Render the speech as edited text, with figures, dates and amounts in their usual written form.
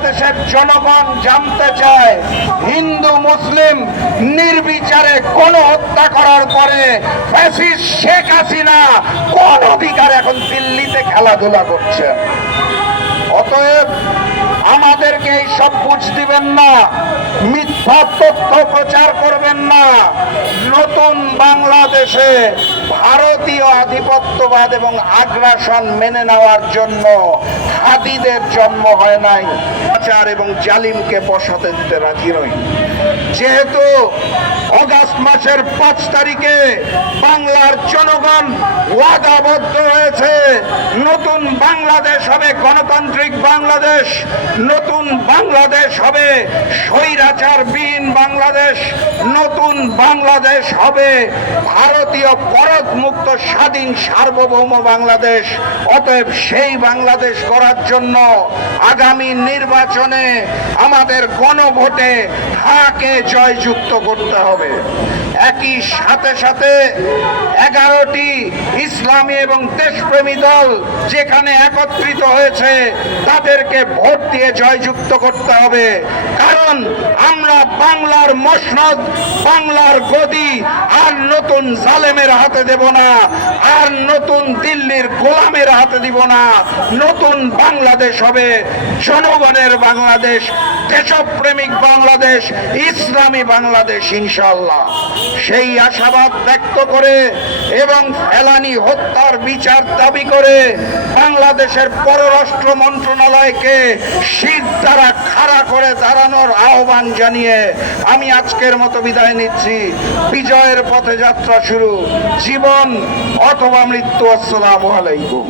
বাংলাদেশের জনগণ জানতে চায়, হিন্দু মুসলিম নির্বিচারে হত্যা করার পরে ফ্যাসিস্ট শেখ হাসিনা কোন অধিকার এখন দিল্লিতে খেলাধুলা করছে? অতএব আমাদেরকে এই সব বুঝ দিবেন না, মিথ্যা তথ্য প্রচার করবেন না। নতুন বাংলাদেশে ভারতীয় আধিপত্যবাদ এবং আগ্রাসন মেনে নেওয়ার জন্য হাদিদের জন্ম হয় নাই। আচার এবং জালিমকে বসাতে দিতে রাজি নই। যেহেতু অগাস্ট মাসের 5 তারিখে বাংলার জনগণ ওয়াদাবদ্ধ হয়েছে, নতুন বাংলাদেশ হবে গণতান্ত্রিক বাংলাদেশ, নতুন বাংলাদেশ হবে স্বৈরাচারবিহীন বাংলাদেশ, নতুন বাংলাদেশ হবে ভারতীয় করদ মুক্ত স্বাধীন সার্বভৌম বাংলাদেশ। অতএব সেই বাংলাদেশ করার জন্য আগামী নির্বাচনে আমাদের গণভোটে হাকে জয়যুক্ত করতে হবে। একই সাথে সাথে 11টি ইসলামী এবং দেশপ্রেমী দল যেখানে একত্রিত হয়েছে তাদেরকে ভোট দিয়ে জয়যুক্ত করতে হবে। কারণ আমরা বাংলার মসনদ, বাংলার গদি আর নতুন জালেমের হাতে দেব না, আর নতুন দিল্লির গোলামের হাতে দিব না। নতুন বাংলাদেশ হবে জনগণের বাংলাদেশ, দেশপ্রেমিক বাংলাদেশ, ইসলামী বাংলাদেশ ইনশাআল্লাহ। সেই আশাবাদ ব্যক্ত করে এবং ফেলানি হত্যার বিচার দাবি করে বাংলাদেশের পররাষ্ট্র মন্ত্রণালয়কে শীত দ্বারা খাড়া করে দাঁড়ানোর আহ্বান জানিয়ে আমি আজকের মতো বিদায় নিচ্ছি। বিজয়ের পথে যাত্রা শুরু, জীবন অথবা মৃত্যু। আসসালামু আলাইকুম।